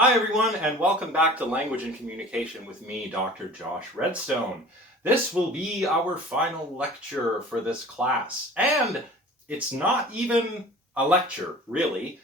Hi everyone, and welcome back to Language and Communication with me, Dr. Josh Redstone. This will be our final lecture for this class, and it's not even a lecture, really.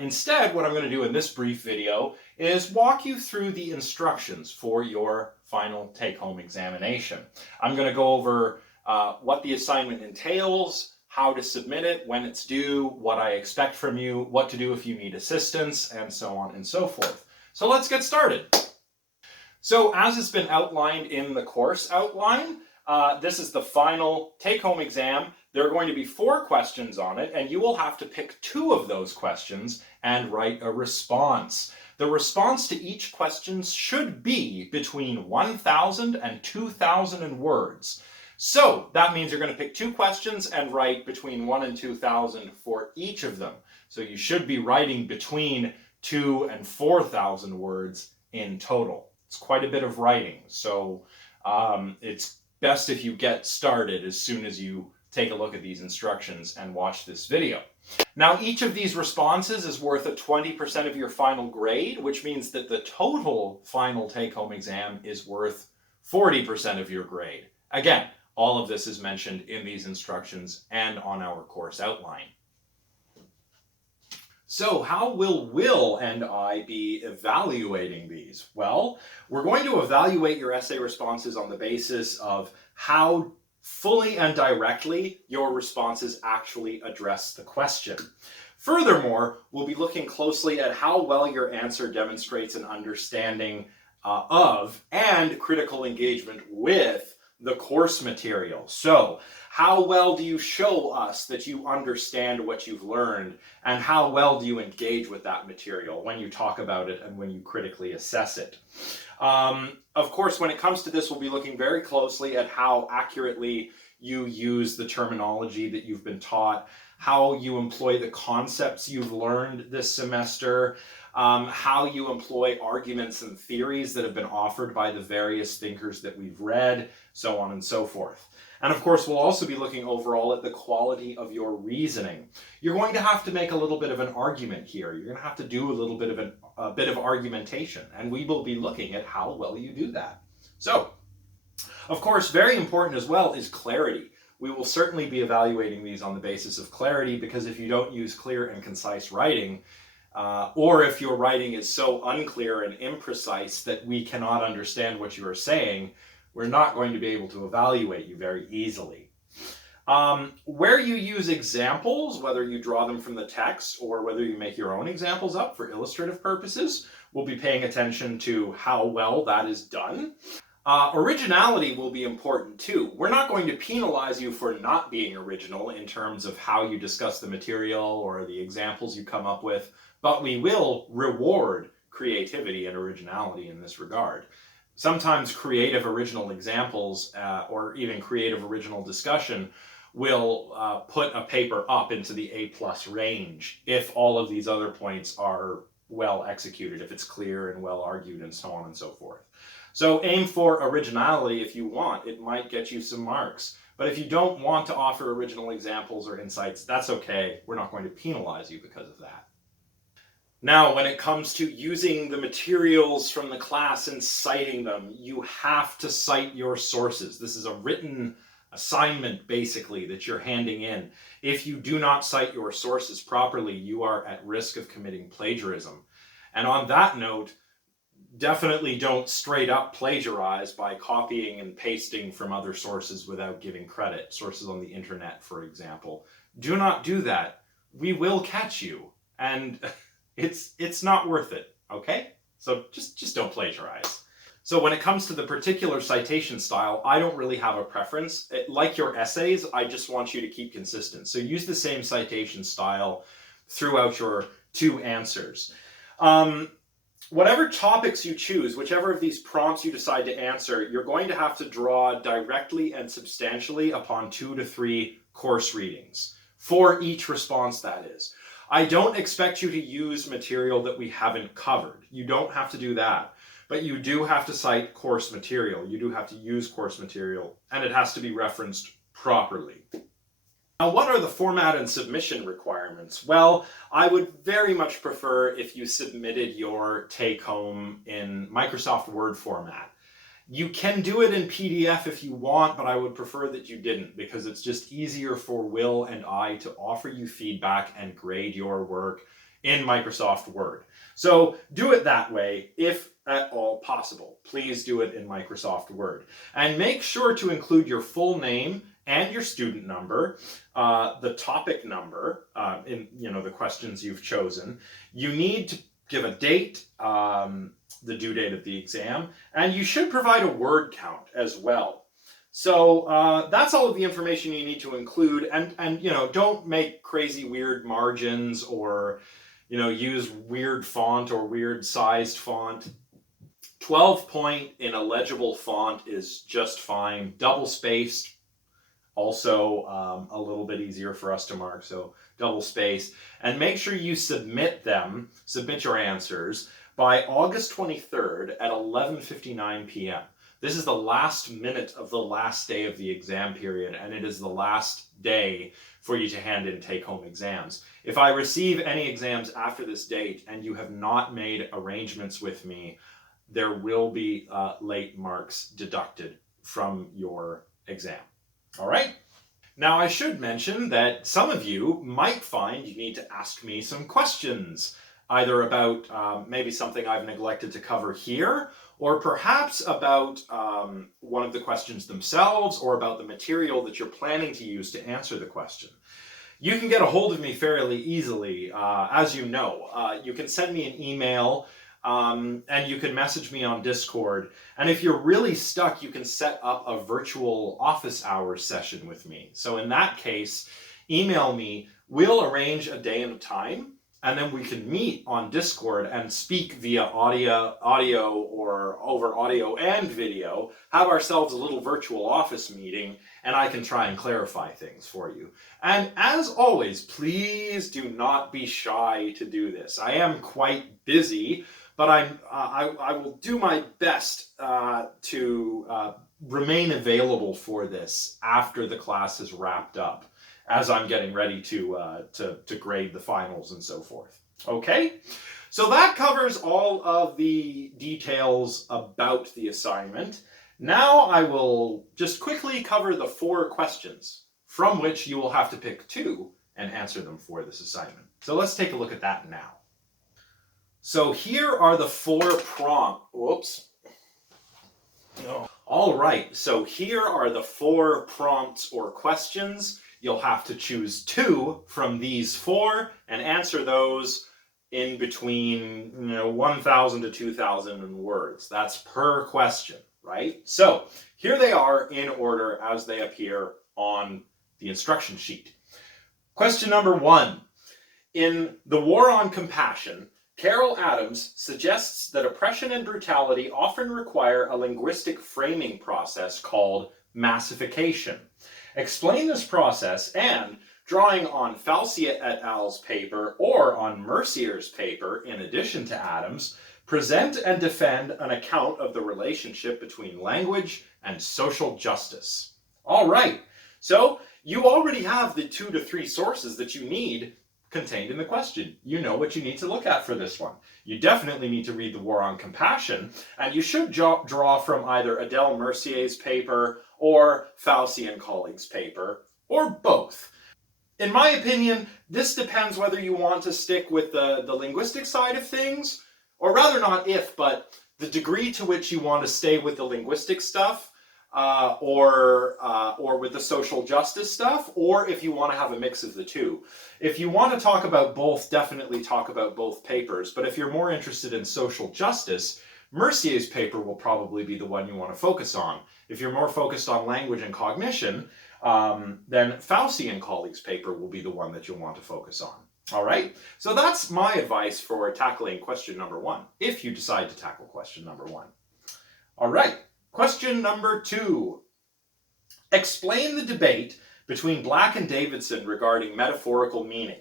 Instead, what I'm going to do in this brief video is walk you through the instructions for your final take-home examination. I'm going to go over what the assignment entails, how to submit it, when it's due, what I expect from you, what to do if you need assistance, and so on and so forth. So let's get started. So as has been outlined in the course outline, this is the final take-home exam. There are going to be 4 questions on it, and you will have to pick 2 of those questions and write a response. The response to each question should be between 1,000 and 2,000 words. So that means you're going to pick 2 questions and write between 1 and 2,000 for each of them. So you should be writing between 2,000 and 4,000 words in total. It's quite a bit of writing, so it's best if you get started as soon as you take a look at these instructions and watch this video. Now, each of these responses is worth a 20% of your final grade, which means that the total final take-home exam is worth 40% of your grade. Again, all of this is mentioned in these instructions and on our course outline. So how will Will and I be evaluating these? Well, we're going to evaluate your essay responses on the basis of how fully and directly your responses actually address the question. Furthermore, we'll be looking closely at how well your answer demonstrates an understanding of and critical engagement with the course material. So, how well do you show us that you understand what you've learned, and how well do you engage with that material when you talk about it and when you critically assess it? Of course, when it comes to this, we'll be looking very closely at how accurately you use the terminology that you've been taught, how you employ the concepts you've learned this semester, how you employ arguments and theories that have been offered by the various thinkers that we've read, so on and so forth. And of course, we'll also be looking overall at the quality of your reasoning. You're going to have to make a little bit of an argument here. You're going to have to do a little bit of a bit of argumentation, and we will be looking at how well you do that. So, of course, very important as well is clarity. We will certainly be evaluating these on the basis of clarity, because if you don't use clear and concise writing, or if your writing is so unclear and imprecise that we cannot understand what you are saying, we're not going to be able to evaluate you very easily. Where you use examples, whether you draw them from the text or whether you make your own examples up for illustrative purposes, we'll be paying attention to how well that is done. Originality will be important too. We're not going to penalize you for not being original in terms of how you discuss the material or the examples you come up with, but we will reward creativity and originality in this regard. Sometimes creative original examples or even creative original discussion will put a paper up into the A+ range if all of these other points are well executed, if it's clear and well argued and so on and so forth. So aim for originality if you want. It might get you some marks. But if you don't want to offer original examples or insights, that's okay. We're not going to penalize you because of that. Now, when it comes to using the materials from the class and citing them, you have to cite your sources. This is a written assignment, basically, that you're handing in. If you do not cite your sources properly, you are at risk of committing plagiarism. And on that note, definitely don't straight up plagiarize by copying and pasting from other sources without giving credit. Sources on the internet, for example. Do not do that. We will catch you. And it's not worth it, okay? So just don't plagiarize. So when it comes to the particular citation style, I don't really have a preference. Like your essays, I just want you to keep consistent. So use the same citation style throughout your 2 answers. Whatever topics you choose, whichever of these prompts you decide to answer, you're going to have to draw directly and substantially upon 2 to 3 course readings for each response, that is. I don't expect you to use material that we haven't covered. You don't have to do that. But you do have to cite course material. You do have to use course material, and it has to be referenced properly. Now, what are the format and submission requirements? Well, I would very much prefer if you submitted your take-home in Microsoft Word format. You can do it in PDF if you want, but I would prefer that you didn't, because it's just easier for Will and I to offer you feedback and grade your work in Microsoft Word. So do it that way if at all possible. Please do it in Microsoft Word. And make sure to include your full name and your student number, the topic number in the questions you've chosen. You need to give a date, the due date of the exam, and you should provide a word count as well. So that's all of the information you need to include, and don't make crazy weird margins or use weird font or weird sized font. 12 point in a legible font is just fine. Double spaced, also a little bit easier for us to mark, so double space. And make sure you submit your answers by August 23rd at 11:59 p.m. This is the last minute of the last day of the exam period, and it is the last day for you to hand in take-home exams. If I receive any exams after this date and you have not made arrangements with me, there will be late marks deducted from your exam. All right? Now, I should mention that some of you might find you need to ask me some questions, either about maybe something I've neglected to cover here, or perhaps about one of the questions themselves, or about the material that you're planning to use to answer the question. You can get a hold of me fairly easily, as you know. You can send me an email, and you can message me on Discord. And if you're really stuck, you can set up a virtual office hours session with me. So in that case, email me. We'll arrange a day and a time, and then we can meet on Discord and speak via audio or over audio and video, have ourselves a little virtual office meeting, and I can try and clarify things for you. And as always, please do not be shy to do this. I am quite busy, but I will do my best to remain available for this after the class is wrapped up, as I'm getting ready to grade the finals and so forth. Okay? So that covers all of the details about the assignment. Now I will just quickly cover the 4 questions, from which you will have to pick 2 and answer them for this assignment. So let's take a look at that now. So here are the 4 prompts. Whoops. No. All right, so here are the 4 prompts or questions. You'll have to choose 2 from these 4 and answer those in between 1,000 to 2,000 words. That's per question, right? So here they are in order as they appear on the instruction sheet. Question number 1. In The War on Compassion, Carol Adams suggests that oppression and brutality often require a linguistic framing process called massification. Explain this process and, drawing on Falcia et al.'s paper or on Mercier's paper in addition to Adams, present and defend an account of the relationship between language and social justice. All right, so you already have the 2 to 3 sources that you need contained in the question. You know what you need to look at for this one. You definitely need to read The War on Compassion, and you should draw from either Adele Mercier's paper or Falcia and colleagues' paper, or both. In my opinion, this depends whether you want to stick with the linguistic side of things, or rather not if, but the degree to which you want to stay with the linguistic stuff, or with the social justice stuff, or if you want to have a mix of the 2. If you want to talk about both, definitely talk about both papers, but if you're more interested in social justice, Mercier's paper will probably be the one you want to focus on. If you're more focused on language and cognition, then Falcia and colleagues' paper will be the one that you'll want to focus on. All right, so that's my advice for tackling question number 1, if you decide to tackle question number 1. All right. Question number 2. Explain the debate between Black and Davidson regarding metaphorical meaning.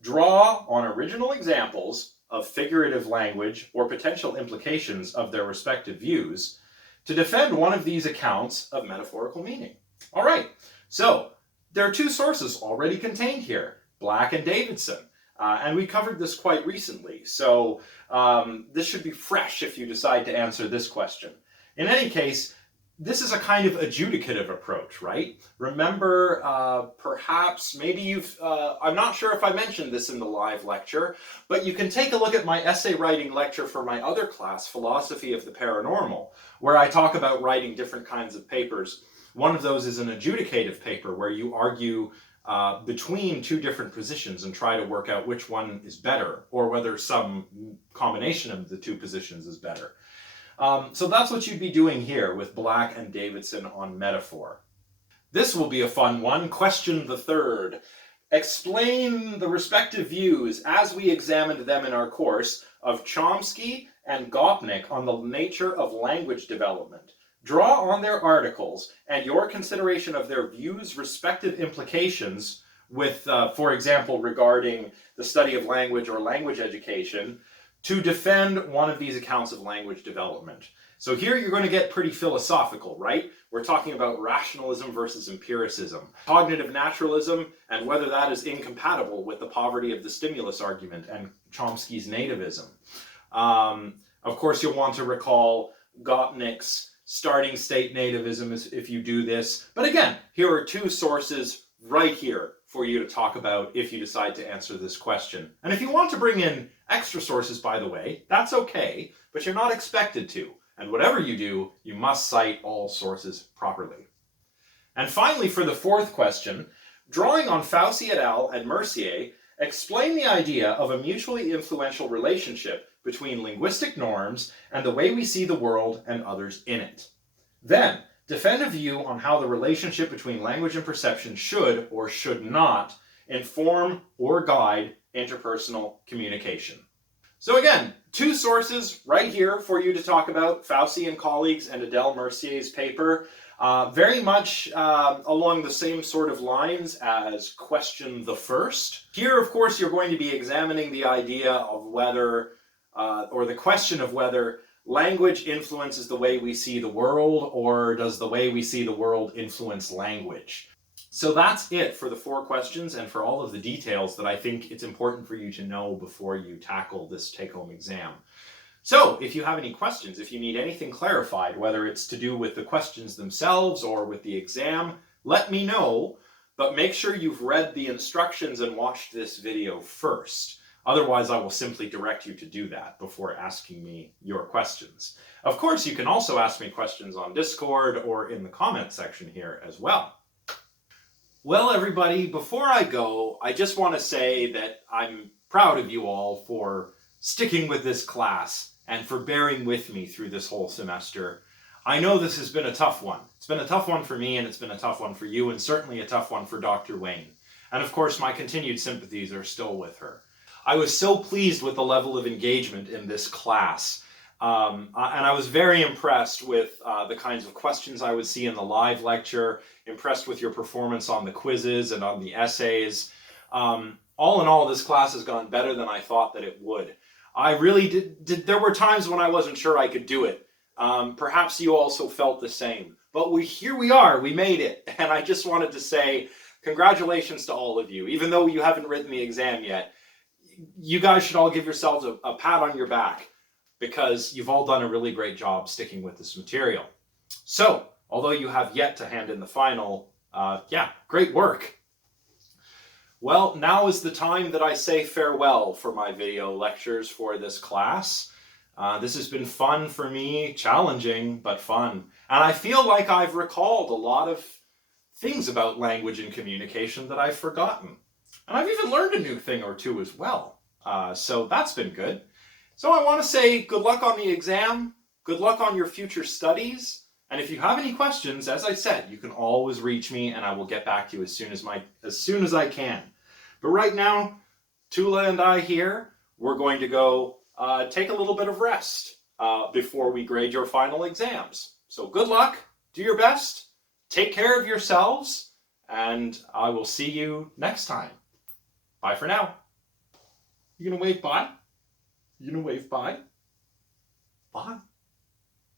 Draw on original examples of figurative language or potential implications of their respective views to defend one of these accounts of metaphorical meaning. All right, so there are two sources already contained here, Black and Davidson. And we covered this quite recently, so this should be fresh if you decide to answer this question. In any case, this is a kind of adjudicative approach, right? Remember, perhaps, maybe I'm not sure if I mentioned this in the live lecture, but you can take a look at my essay writing lecture for my other class, Philosophy of the Paranormal, where I talk about writing different kinds of papers. One of those is an adjudicative paper where you argue between two different positions and try to work out which one is better, or whether some combination of the two positions is better. So that's what you'd be doing here with Black and Davidson on metaphor. This will be a fun one. Question the third. Explain the respective views, as we examined them in our course, of Chomsky and Gopnik on the nature of language development. Draw on their articles and your consideration of their views' respective implications with, for example, regarding the study of language or language education, to defend one of these accounts of language development. So here you're going to get pretty philosophical, right? We're talking about rationalism versus empiricism, cognitive naturalism, and whether that is incompatible with the poverty of the stimulus argument and Chomsky's nativism. Of course, you'll want to recall Gopnik's starting state nativism if you do this. But again, here are two sources right here for you to talk about if you decide to answer this question. And if you want to bring in extra sources, by the way, that's okay, but you're not expected to. And whatever you do, you must cite all sources properly. And finally, for the fourth question, drawing on Fauci et al. And Mercier, explain the idea of a mutually influential relationship between linguistic norms and the way we see the world and others in it. Then, defend a view on how the relationship between language and perception should or should not inform or guide interpersonal communication. So again, two sources right here for you to talk about, Fauci and colleagues and Adele Mercier's paper, very much along the same sort of lines as question the first. Here, of course, you're going to be examining the idea of whether, or the question of whether language influences the way we see the world, or does the way we see the world influence language? So that's it for the 4 questions and for all of the details that I think it's important for you to know before you tackle this take-home exam. So if you have any questions, if you need anything clarified, whether it's to do with the questions themselves or with the exam, let me know, but make sure you've read the instructions and watched this video first. Otherwise, I will simply direct you to do that before asking me your questions. Of course, you can also ask me questions on Discord or in the comment section here as well. Well, everybody, before I go, I just want to say that I'm proud of you all for sticking with this class and for bearing with me through this whole semester. I know this has been a tough one. It's been a tough one for me, and it's been a tough one for you, and certainly a tough one for Dr. Wayne. And of course, my continued sympathies are still with her. I was so pleased with the level of engagement in this class. And I was very impressed with the kinds of questions I would see in the live lecture, impressed with your performance on the quizzes and on the essays. All in all, this class has gone better than I thought that it would. I really did. There were times when I wasn't sure I could do it. Perhaps you also felt the same. But here we are, we made it. And I just wanted to say congratulations to all of you. Even though you haven't written the exam yet, you guys should all give yourselves a pat on your back, because you've all done a really great job sticking with this material. So, although you have yet to hand in the final, great work. Well, now is the time that I say farewell for my video lectures for this class. This has been fun for me, challenging, but fun. And I feel like I've recalled a lot of things about language and communication that I've forgotten. And I've even learned a new thing or two as well. So that's been good. So I want to say good luck on the exam, good luck on your future studies, and if you have any questions, as I said, you can always reach me and I will get back to you as soon as I can. But right now, Tula and I here, we're going to go take a little bit of rest before we grade your final exams. So good luck, do your best, take care of yourselves, and I will see you next time. Bye for now. You gonna wave bye? You gonna wave bye? Bye.